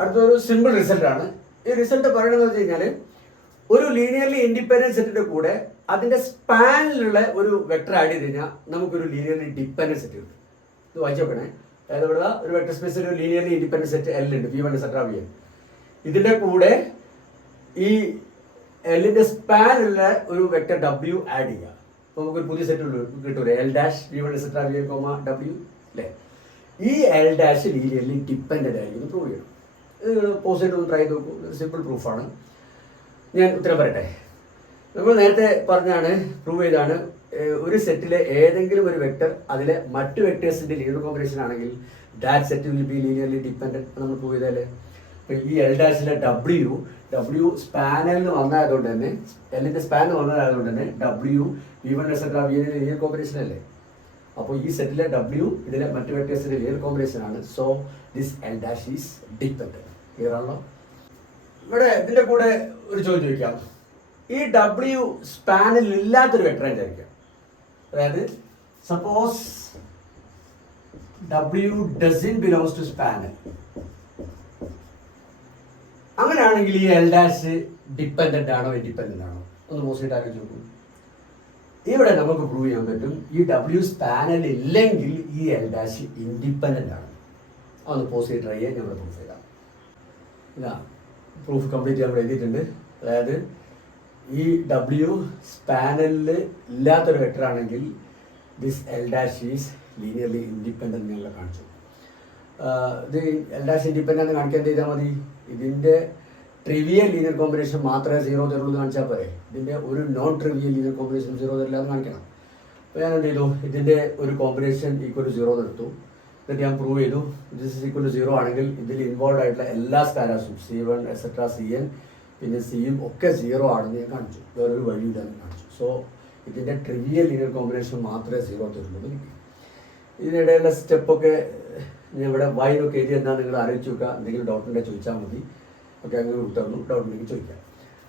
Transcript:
അടുത്തൊരു സിമ്പിൾ റിസൾട്ടാണ്. ഈ റിസൾട്ട് പറയണമെന്ന് വെച്ച് കഴിഞ്ഞാൽ ഒരു ലീനിയർലി ഇൻഡിപെൻഡന്റ് സെറ്റിന്റെ കൂടെ അതിന്റെ സ്പാനിലുള്ള ഒരു വെക്ടർ ആഡ് ചെയ്ത് കഴിഞ്ഞാൽ നമുക്കൊരു ലീനിയർലി ഡിപെൻഡന്റ് സെറ്റ് കിട്ടും. ഇത് വായിച്ചു നോക്കണേ. അതായത് ഇവിടെ ഒരു വെക്ടർ സ്പേസിൽ ഒരു ലീനിയർലി ഇൻഡിപെൻഡന്റ് സെറ്റ് എൽ ഉണ്ട്, V1 എക്സെട്രാ Vn. ഇതിന്റെ കൂടെ ഈ എല്ലിന്റെ സ്പാനുള്ള ഒരു വെക്ടർ W ആഡ് ചെയ്യുക. അപ്പോൾ നമുക്കൊരു പുതിയ സെറ്റ് കിട്ടൂലേ, L dash V1 et cetera Vn, W അല്ലേ. ഈ L ഡാഷ് ലീനിയർലി ഡിപെൻഡന്റ് ആയിരിക്കും പ്രൂവ് ചെയ്യണം. ഇത് നിങ്ങൾ പോസിറ്റീവ് ഒന്ന് ട്രൈ ചെയ്ത് നോക്കൂ. സിമ്പിൾ പ്രൂഫാണ്. ഞാൻ ഉത്തരം പറയട്ടെ. നമ്മൾ നേരത്തെ പറഞ്ഞാണ്, പ്രൂവ് ചെയ്താണ്, ഒരു സെറ്റിലെ ഏതെങ്കിലും ഒരു വെക്ടർ അതിലെ മറ്റു വെക്ടേഴ്സിന്റെ ലീനിയർ കോമ്പിനേഷൻ ആണെങ്കിൽ that set will be linearly dependent. നമ്മൾ പ്രൂവ് ചെയ്താലേ. അപ്പോൾ ഈ എൽ ഡാഷിലെ ഡബ്ല്യു സ്പാനിൽ വന്നതായതുകൊണ്ട് തന്നെ, എല്ലിന്റെ സ്പാനിൽ വന്നതായതുകൊണ്ട് തന്നെ W V1 et cetera Vn linear combination അല്ലേ. അപ്പോൾ ഈ സെറ്റിലെ W ഇതിലെ മറ്റു വെക്ടേഴ്സിന്റെ ലീനിയർ കോമ്പിനേഷൻ ആണ്. So this L dash is dependent. Clear ആണല്ലോ. ഇവിടെ ഇതിന്റെ കൂടെ ഒരു ചോദ്യം ചോദിക്കാം. ഈ W സ്പാനിൽ ഇല്ലാത്തൊരു വെക്ടർ വിചാരിക്കാം. അതായത് suppose W doesn't belongs to spanner. അങ്ങനെയാണെങ്കിൽ ഈ എൽ ഡാഷ് ഡിപ്പെൻഡന്റ് ആണോ ഇൻഡിപെൻഡന്റ് ആണോ? ഒന്ന് പോസിറ്റ് ആലോചിച്ച് നോക്കൂ. ഇവിടെ നമുക്ക് പ്രൂവ് ചെയ്യാൻ പറ്റും ഈ W സ്പാനിൽ ഇല്ലെങ്കിൽ ഈ എൽ ഡാഷ് ഇൻഡിപെൻഡന്റ് ആണ്. അതൊന്ന് പോസിറ്റ് ട്രൈ ചെയ്യാൻ നമ്മൾ പ്രൂഫ് ചെയ്താൽ ഇതാ പ്രൂഫ് കംപ്ലീറ്റ് ചെയ്യാൻ എഴുതിയിട്ടുണ്ട്. അതായത് ഈ W സ്പാനലിൽ ഇല്ലാത്തൊരു വെക്ടർ ആണെങ്കിൽ this L dash is linearly independent എന്നുള്ള കാണിച്ചു. ഇത് എൽ ഡാഷ് ഇൻഡിപെൻഡന്റ് കാണിക്കാൻ എന്ത് ചെയ്താൽ മതി? ഇതിൻ്റെ ട്രിവിയൽ ലീനിയർ കോമ്പിനേഷൻ മാത്രമേ 0 തരുള്ളൂ എന്ന് കാണിച്ചാൽ പോരെ. ഇതിൻ്റെ ഒരു നോൺ ട്രിവിയൽ ലീനിയർ കോമ്പിനേഷൻ 0 തരില്ല എന്ന് കാണിക്കണം. അപ്പോൾ ഞാൻ എന്ത് ചെയ്തു, ഇതിൻ്റെ ഒരു കോമ്പിനേഷൻ ഈക്വൽ ടു 0 എടുത്തു. എന്നിട്ട് ഞാൻ പ്രൂവ് ചെയ്തു ദിസ് ഇസ് ഈക്വൽ ടു 0 ആണെങ്കിൽ ഇതിൽ ഇൻവോൾവ് ആയിട്ടുള്ള എല്ലാ സ്കാലേഴ്സും C1 എക്സെട്രാ Cn പിന്നെ Cയും ഒക്കെ 0 ആണെന്ന് ഞാൻ കാണിച്ചു. വേറൊരു വഴിയില്ലെന്ന് കാണിച്ചു. സോ ഇതിൻ്റെ ട്രിവിയൽ ലീനിയർ കോമ്പിനേഷൻ മാത്രമേ 0 തരുള്ളൂ. ഇതിനിടയിലുള്ള സ്റ്റെപ്പൊക്കെ ഞാൻ ഇവിടെ വൈനൊക്കെ എഴുതി എന്നാൽ നിങ്ങൾ ആലോചിച്ച് നോക്കുക. എന്തെങ്കിലും ഡൗട്ടുണ്ടെങ്കിൽ ചോദിച്ചാൽ മതി. ഓക്കെ, അങ്ങനെ വിട്ടു ഡൗട്ടുണ്ടെങ്കിൽ ചോദിക്കാം.